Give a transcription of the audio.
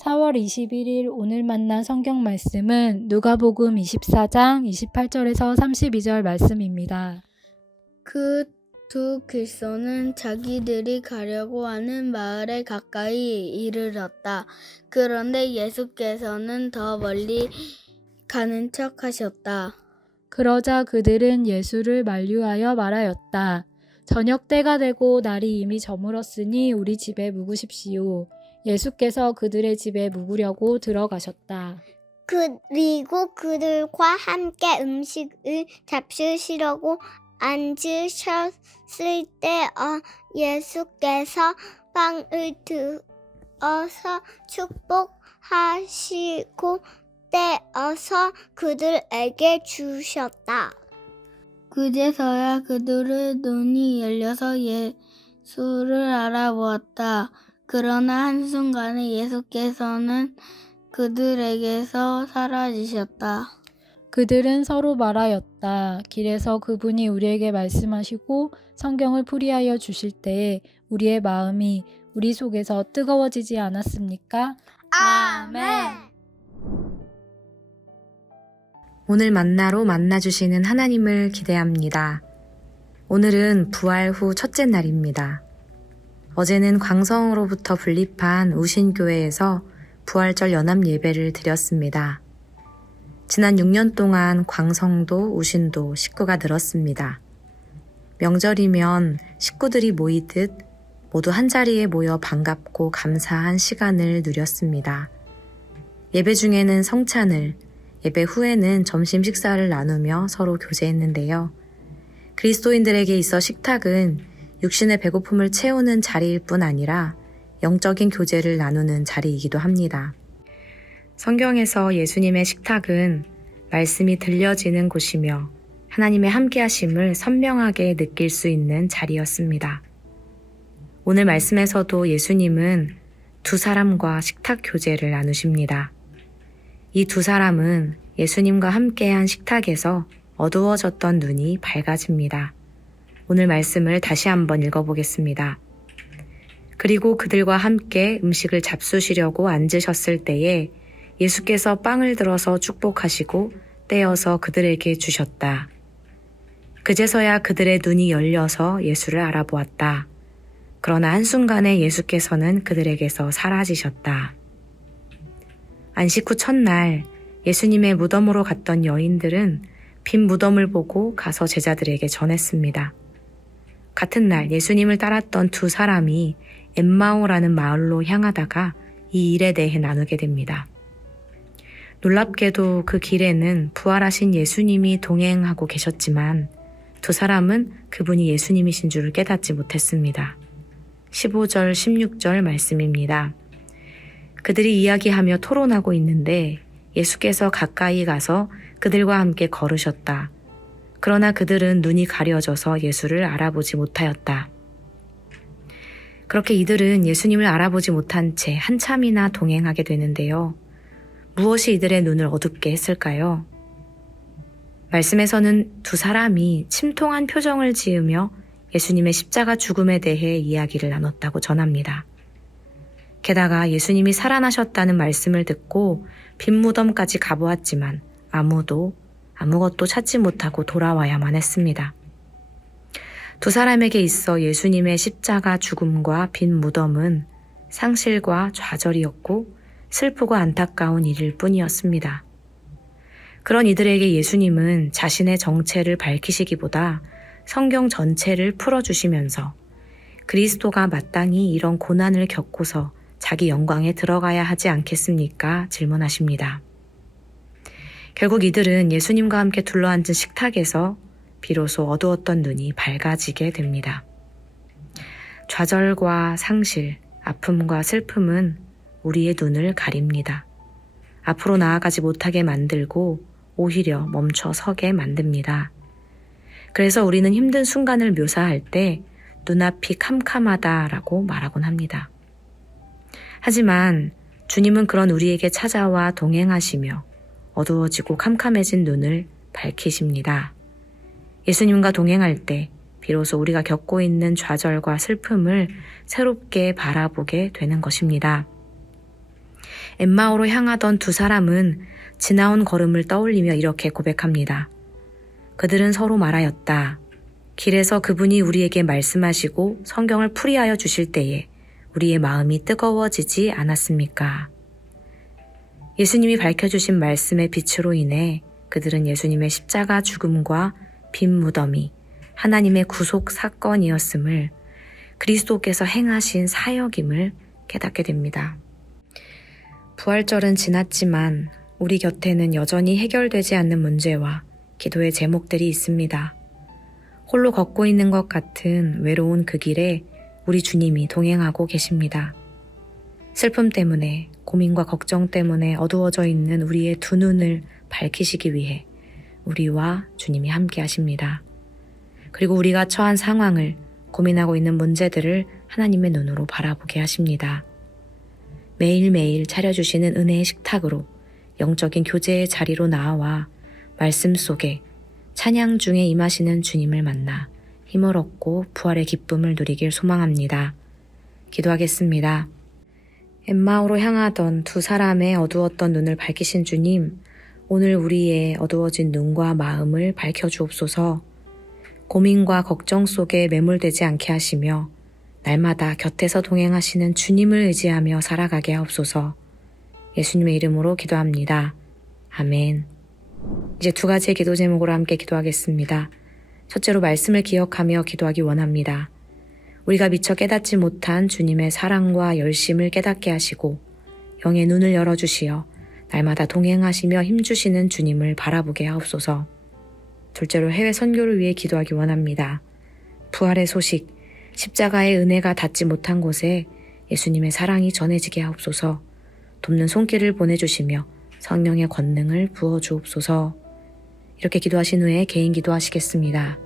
4월 21일 오늘 만난 성경 말씀은 누가복음 24장 28절에서 32절 말씀입니다. 그 두 길소는 자기들이 가려고 하는 마을에 가까이 이르렀다. 그런데 예수께서는 더 멀리 가는 척 하셨다. 그러자 그들은 예수를 만류하여 말하였다. 저녁 때가 되고 날이 이미 저물었으니 우리 집에 묵으십시오. 예수께서 그들의 집에 묵으려고 들어가셨다. 그리고 그들과 함께 음식을 잡수시려고 앉으셨을 때 예수께서 빵을 들어서 축복하시고 떼어서 그들에게 주셨다. 그제서야 그들의 눈이 열려서 예수를 알아보았다. 그러나 한순간에 예수께서는 그들에게서 사라지셨다. 그들은 서로 말하였다. 길에서 그분이 우리에게 말씀하시고 성경을 풀이하여 주실 때에 우리의 마음이 우리 속에서 뜨거워지지 않았습니까? 아멘. 오늘 만나로 만나주시는 하나님을 기대합니다. 오늘은 부활 후 첫째 날입니다. 어제는 광성으로부터 분립한 우신교회에서 부활절 연합 예배를 드렸습니다. 지난 6년 동안 광성도 우신도 식구가 늘었습니다. 명절이면 식구들이 모이듯 모두 한자리에 모여 반갑고 감사한 시간을 누렸습니다. 예배 중에는 성찬을, 예배 후에는 점심 식사를 나누며 서로 교제했는데요. 그리스도인들에게 있어 식탁은 육신의 배고픔을 채우는 자리일 뿐 아니라 영적인 교제를 나누는 자리이기도 합니다. 성경에서 예수님의 식탁은 말씀이 들려지는 곳이며 하나님의 함께하심을 선명하게 느낄 수 있는 자리였습니다. 오늘 말씀에서도 예수님은 두 사람과 식탁 교제를 나누십니다. 이 두 사람은 예수님과 함께한 식탁에서 어두워졌던 눈이 밝아집니다. 오늘 말씀을 다시 한번 읽어보겠습니다. 그리고 그들과 함께 음식을 잡수시려고 앉으셨을 때에 예수께서 빵을 들어서 축복하시고 떼어서 그들에게 주셨다. 그제서야 그들의 눈이 열려서 예수를 알아보았다. 그러나 한순간에 예수께서는 그들에게서 사라지셨다. 안식 후 첫날 예수님의 무덤으로 갔던 여인들은 빈 무덤을 보고 가서 제자들에게 전했습니다. 같은 날 예수님을 따랐던 두 사람이 엠마오라는 마을로 향하다가 이 일에 대해 나누게 됩니다. 놀랍게도 그 길에는 부활하신 예수님이 동행하고 계셨지만 두 사람은 그분이 예수님이신 줄을 깨닫지 못했습니다. 15절, 16절 말씀입니다. 그들이 이야기하며 토론하고 있는데 예수께서 가까이 가서 그들과 함께 걸으셨다. 그러나 그들은 눈이 가려져서 예수를 알아보지 못하였다. 그렇게 이들은 예수님을 알아보지 못한 채 한참이나 동행하게 되는데요. 무엇이 이들의 눈을 어둡게 했을까요? 말씀에서는 두 사람이 침통한 표정을 지으며 예수님의 십자가 죽음에 대해 이야기를 나눴다고 전합니다. 게다가 예수님이 살아나셨다는 말씀을 듣고 빈 무덤까지 가보았지만 아무것도 찾지 못하고 돌아와야만 했습니다. 두 사람에게 있어 예수님의 십자가 죽음과 빈 무덤은 상실과 좌절이었고 슬프고 안타까운 일일 뿐이었습니다. 그런 이들에게 예수님은 자신의 정체를 밝히시기보다 성경 전체를 풀어주시면서 그리스도가 마땅히 이런 고난을 겪고서 자기 영광에 들어가야 하지 않겠습니까? 질문하십니다. 결국 이들은 예수님과 함께 둘러앉은 식탁에서 비로소 어두웠던 눈이 밝아지게 됩니다. 좌절과 상실, 아픔과 슬픔은 우리의 눈을 가립니다. 앞으로 나아가지 못하게 만들고 오히려 멈춰 서게 만듭니다. 그래서 우리는 힘든 순간을 묘사할 때 눈앞이 캄캄하다라고 말하곤 합니다. 하지만 주님은 그런 우리에게 찾아와 동행하시며 어두워지고 캄캄해진 눈을 밝히십니다. 예수님과 동행할 때 비로소 우리가 겪고 있는 좌절과 슬픔을 새롭게 바라보게 되는 것입니다. 엠마오로 향하던 두 사람은 지나온 걸음을 떠올리며 이렇게 고백합니다. 그들은 서로 말하였다. 길에서 그분이 우리에게 말씀하시고 성경을 풀이하여 주실 때에 우리의 마음이 뜨거워지지 않았습니까? 예수님이 밝혀주신 말씀의 빛으로 인해 그들은 예수님의 십자가 죽음과 빈 무덤이 하나님의 구속 사건이었음을, 그리스도께서 행하신 사역임을 깨닫게 됩니다. 부활절은 지났지만 우리 곁에는 여전히 해결되지 않는 문제와 기도의 제목들이 있습니다. 홀로 걷고 있는 것 같은 외로운 그 길에 우리 주님이 동행하고 계십니다. 슬픔 때문에, 고민과 걱정 때문에 어두워져 있는 우리의 두 눈을 밝히시기 위해 우리와 주님이 함께 하십니다. 그리고 우리가 처한 상황을, 고민하고 있는 문제들을 하나님의 눈으로 바라보게 하십니다. 매일매일 차려주시는 은혜의 식탁으로 영적인 교제의 자리로 나아와 말씀 속에 찬양 중에 임하시는 주님을 만나 힘을 얻고 부활의 기쁨을 누리길 소망합니다. 기도하겠습니다. 엠마오로 향하던 두 사람의 어두웠던 눈을 밝히신 주님, 오늘 우리의 어두워진 눈과 마음을 밝혀주옵소서. 고민과 걱정 속에 매몰되지 않게 하시며 날마다 곁에서 동행하시는 주님을 의지하며 살아가게 하옵소서. 예수님의 이름으로 기도합니다. 아멘. 이제 두 가지의 기도 제목으로 함께 기도하겠습니다. 첫째로 말씀을 기억하며 기도하기 원합니다. 우리가 미처 깨닫지 못한 주님의 사랑과 열심을 깨닫게 하시고 영의 눈을 열어주시어 날마다 동행하시며 힘주시는 주님을 바라보게 하옵소서. 둘째로 해외 선교를 위해 기도하기 원합니다. 부활의 소식, 십자가의 은혜가 닿지 못한 곳에 예수님의 사랑이 전해지게 하옵소서. 돕는 손길을 보내주시며 성령의 권능을 부어주옵소서. 이렇게 기도하신 후에 개인 기도하시겠습니다.